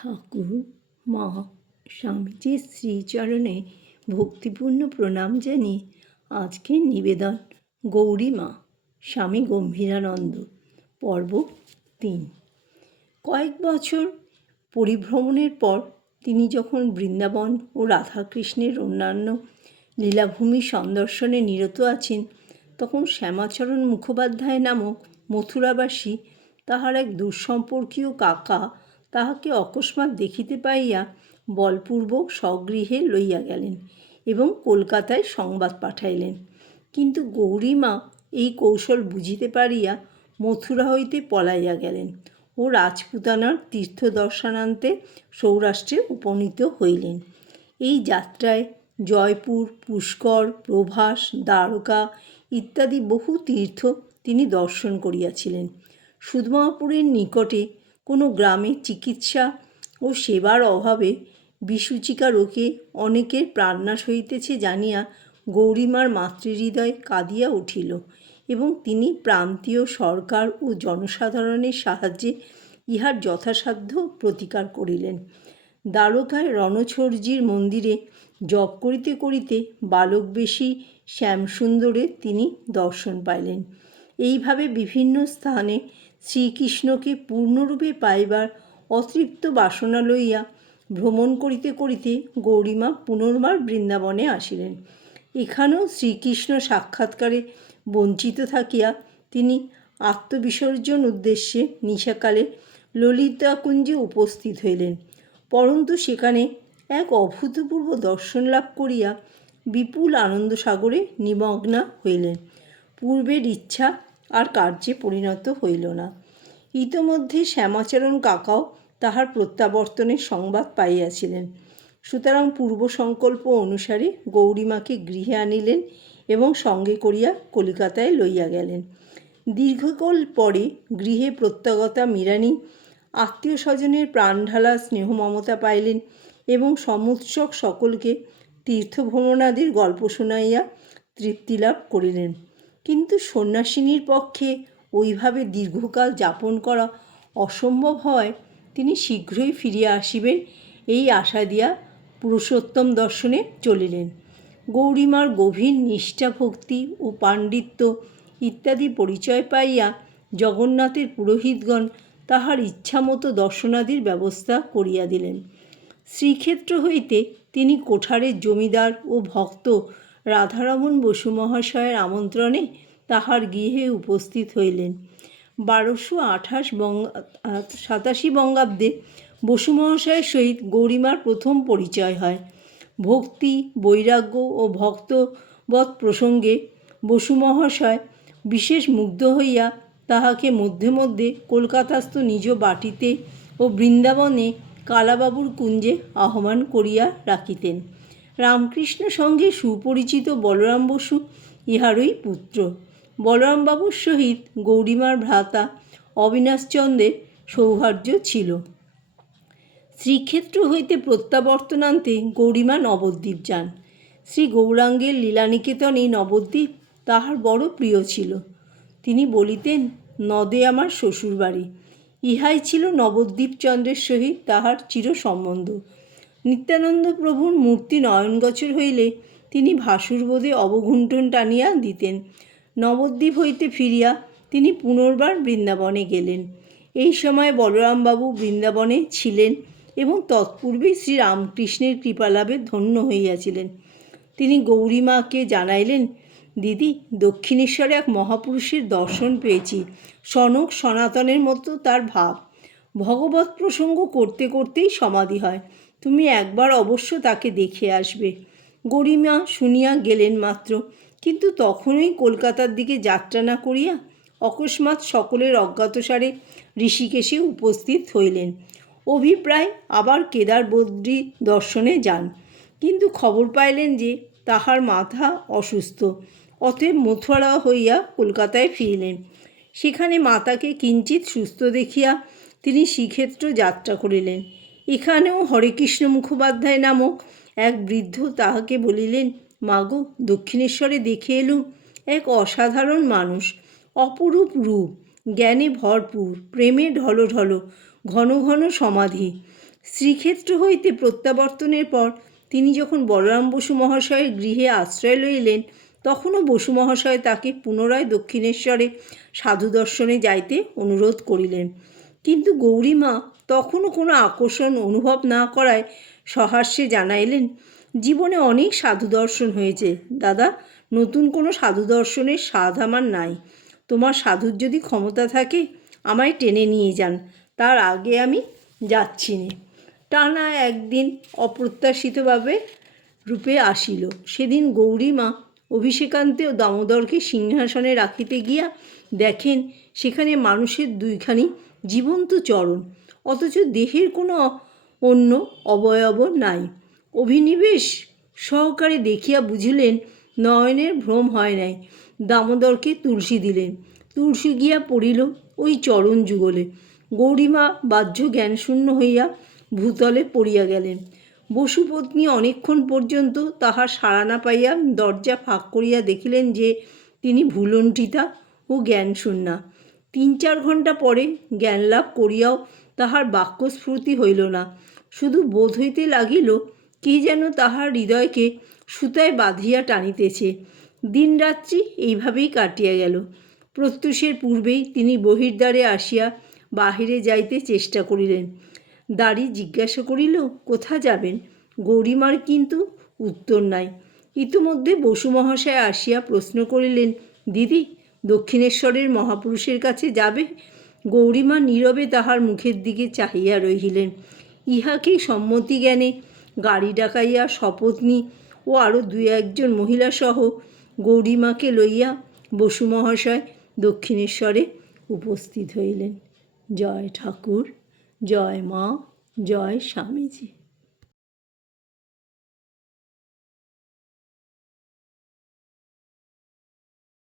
ঠাকুর মা স্বামীজির শ্রীচরণে ভক্তিপূর্ণ প্রণাম জানিয়ে আজকের নিবেদন গৌরী মা স্বামী গম্ভীরানন্দ, পর্ব তিন। কয়েক বছর পরিভ্রমণের পর তিনি যখন বৃন্দাবন ও রাধাকৃষ্ণের অন্যান্য লীলাভূমি সন্দর্শনে নিরত আছেন, তখন শ্যামাচরণ মুখোপাধ্যায় নামক মথুরাবাসী তাহার এক দুঃসম্পর্কীয় কাকা তাহাকে অকস্মাৎ দেখিতে পাইয়া বলপূর্বক স্বগৃহে লইয়া গেলেন এবং কলকাতায় সংবাদ পাঠাইলেন। কিন্তু গৌরীমা এই কৌশল বুঝিতে পারিয়া মথুরা হইতে পলাইয়া গেলেন ও রাজপুতানার তীর্থ দর্শনান্তে সৌরাষ্ট্রে উপনীত হইলেন। এই যাত্রায় জয়পুর, পুষ্কর, প্রভাস, দ্বারকা ইত্যাদি বহু তীর্থ তিনি দর্শন করিয়াছিলেন। সুধমাপুরের নিকটে কোনো গ্রামে চিকিৎসা ও সেবার অভাবে বিসূচিকা রোগে অনেকের প্রাণনাশ হইতেছে জানিয়া গৌরীমার মাতৃহৃদয় কাঁদিয়া উঠিল এবং তিনি প্রান্তীয় সরকার ও জনসাধারণের সাহায্যে ইহার যথাসাধ্য প্রতিকার করিলেন। দ্বারকায় রণছোড়জির মন্দিরে জপ করিতে করিতে বালকবেশী শ্যামসুন্দরে তিনি দর্শন পাইলেন। এইভাবে বিভিন্ন স্থানে শ্রীকৃষ্ণকে পূর্ণরূপে পাইবার অতৃপ্ত বাসনা লইয়া ভ্রমণ করিতে করিতে গৌরীমা পুনর্বার বৃন্দাবনে আসিলেন। এখানেও শ্রীকৃষ্ণ সাক্ষাৎকারে বঞ্চিত থাকিয়া তিনি আত্মবিসর্জন উদ্দেশ্যে নিশাকালে ললিতাকুঞ্জে উপস্থিত হইলেন। পরন্তু সেখানে এক অভূতপূর্ব দর্শন লাভ করিয়া বিপুল আনন্দ সাগরে নিমগ্না হইলেন। পূর্বের ইচ্ছা আর কার্যে পরিণত হইল না। ইতোমধ্যে শ্যামাচরণ কাকাও তাহার প্রত্যাবর্তনের সংবাদ পাইয়াছিলেন। সুতরাং পূর্ব সংকল্প অনুসারে গৌরীমাকে গৃহে আনিলেন এবং সঙ্গে করিয়া কলিকাতায় লইয়া গেলেন। দীর্ঘকাল পরে গৃহে প্রত্যাগতা মীরানি আত্মীয় স্বজনের প্রাণঢালা স্নেহ মমতা পাইলেন এবং সমুৎসক সকলকে তীর্থভ্রমণাদির গল্প শুনাইয়া তৃপ্তি লাভ করিলেন। কিন্তু সন্ন্যাসিনীর পক্ষে ওইভাবে দীর্ঘকাল যাপন করা অসম্ভব হয়। তিনি শীঘ্রই ফিরিয়া আসিবেন, এই আশা দিয়া পুরুষোত্তম দর্শনে চলিলেন। গৌরীমার গভীর নিষ্ঠা, ভক্তি ও পাণ্ডিত্য ইত্যাদি পরিচয় পাইয়া জগন্নাথের পুরোহিতগণ তাহার ইচ্ছামতো দর্শনাদির ব্যবস্থা করিয়া দিলেন। শ্রীক্ষেত্র হইতে তিনি কোঠারের জমিদার ও ভক্ত রাধারমণ বসু মহাশয়ের আমন্ত্রণে তাহার গৃহে উপস্থিত হইলেন। বারোশো আঠাশ বঙ্গা, সাতাশি বঙ্গাব্দে বসু মহাশয়ের সহিত গৌরীমার প্রথম পরিচয় হয়। ভক্তি, বৈরাগ্য ও ভক্তবৎ প্রসঙ্গে বসু মহাশয় বিশেষ মুগ্ধ হইয়া তাহাকে মধ্যে মধ্যে কলকাতাস্থ নিজ বাটিতে ও বৃন্দাবনে কালাবাবুর কুঞ্জে আহ্বান করিয়া রাখিতেন। রামকৃষ্ণ সঙ্গে সুপরিচিত বলরাম বসু ইহারই পুত্র। বলরামবাবুর সহিত গৌরীমার ভ্রাতা অবিনাশচন্দ্রের সৌহার্দ্য ছিল। শ্রীক্ষেত্র হইতে প্রত্যাবর্তনান্তে গৌরীমা নবদ্বীপ যান। শ্রী গৌরাঙ্গের লীলানিকেতনে নবদ্বীপ তাহার বড় প্রিয় ছিল। তিনি বলিতেন, নদে আমার শ্বশুরবাড়ি। ইহাই ছিল নবদ্বীপচন্দ্রের সহিত তাহার চির সম্বন্ধ নিত্যানন্দ প্রভুর মূর্তি নয়নগোচর হইলে তিনি ভাসুরবোধে অবগুণ্ঠন টানিয়া দিতেন। নবদ্বীপ হইতে ফিরিয়া তিনি পুনর্বার বৃন্দাবনে গেলেন। এই সময় বলরামবাবু বৃন্দাবনে ছিলেন এবং তৎপূর্বেই শ্রীরামকৃষ্ণের কৃপালাভে ধন্য হইয়াছিলেন। তিনি গৌরীমাকে জানাইলেন, দিদি, দক্ষিণেশ্বরে এক মহাপুরুষের দর্শন পেয়েছি। সনক সনাতনের মতো তার ভাব। ভগবত প্রসঙ্গ করতে করতেই সমাধি হয়। তুমি একবার অবশ্য তাকে দেখে আসবে। গরিমা শুনিয়া গেলেন মাত্র। কিন্তু তখনই কলকাতার দিকে যাত্রা না করিয়া অকস্মাৎ সকলের অজ্ঞাতসারে ঋষিকেশে উপস্থিত হইলেন। অভিপ্রায়, আবার কেদার বদ্রী দর্শনে যান। কিন্তু খবর পাইলেন যে তাহার মাথা অসুস্থ। অতএব মথুরা হইয়া কলকাতায় ফিরিলেন। সেখানে মাতাকে কিঞ্চিত সুস্থ দেখিয়া তিনি শ্রীক্ষেত্র যাত্রা করিলেন। এখানেও হরেকৃষ্ণ মুখোপাধ্যায় নামক এক বৃদ্ধ তাহাকে বলিলেন, মাগো, দক্ষিণেশ্বরে দেখে এলুম, এক অসাধারণ মানুষ, অপরূপ রূপ, জ্ঞানে ভরপুর, প্রেমে ঢলো ঢলো, ঘন ঘন সমাধি। শ্রীক্ষেত্র হইতে প্রত্যাবর্তনের পর তিনি যখন বলরাম বসু মহাশয়ের গৃহে আশ্রয় লইলেন, তখনও বসু মহাশয় তাকে পুনরায় দক্ষিণেশ্বরে সাধু দর্শনে যাইতে অনুরোধ করিলেন। কিন্তু গৌরীমা তখনও কোনো আকর্ষণ অনুভব না করায় সহাস্যে জানাইলেন, জীবনে অনেক সাধু দর্শন হয়েছে। দাদা, নতুন কোনো সাধু দর্শনের স্বাদ আমার নাই। তোমার সাধুর যদি ক্ষমতা থাকে, আমায় টেনে নিয়ে যান। তার আগে আমি যাচ্ছি না। টানা একদিন অপ্রত্যাশিতভাবে রূপে আসিল। সেদিন গৌরীমা অভিষেকান্তে ও দামোদরকে সিংহাসনে রাখিতে গিয়া দেখেন, সেখানে মানুষের দুইখানি জীবন্ত চরণ, অথচ দেহের কোনো অন্য অবয়ব নাই। অভিনিবেশ সহকারে দেখিয়া বুঝিলেন, নয়নের ভ্রম হয় নাই। দামোদরকে তুলসী দিলেন। তুলসী গিয়া পড়িল ওই চরণ যুগলে। গৌরীমা বাহ্য জ্ঞানশূন্য হইয়া ভূতলে পড়িয়া গেলেন। বসুপত্নী অনেকক্ষণ পর্যন্ত তাহার সাড়া না পাইয়া দরজা ফাঁক করিয়া দেখিলেন যে তিনি ভুলণ্ঠিতা ও জ্ঞানশূন্যা। তিন চার ঘণ্টা পরে জ্ঞান লাভ করিয়াও তাহার বাক্যস্ফূর্তি হইল না। শুধু বোধ হইতে লাগিল, কি যেন তাহার হৃদয়কে সুতায় বাঁধিয়া টানিতেছে। দিনরাত্রি এইভাবেই কাটিয়া গেল। প্রত্যুষের পূর্বেই তিনি বহির্দ্বারে আসিয়া বাহিরে যাইতে চেষ্টা করিলেন। দাড়ি জিজ্ঞাসা করিল, কোথা যাবেন? গৌরীমার কিন্তু উত্তর নাই। ইতিমধ্যে বসু মহাশয় আসিয়া প্রশ্ন করিলেন, দিদি দক্ষিণেশ্বরের মহাপুরুষের কাছে যাবে? গৌরীমা নীরবে তাহার মুখের দিকে চাহিয়া রহিলেন। ইহাকেই সম্মতি জ্ঞানে গাড়ি ডাকাইয়া শপথনি ও আরও দুই একজন মহিলাসহ গৌরীমাকে লইয়া বসু মহাশয় দক্ষিণেশ্বরে উপস্থিত হইলেন। জয় ঠাকুর, জয় মা, জয় স্বামীজি।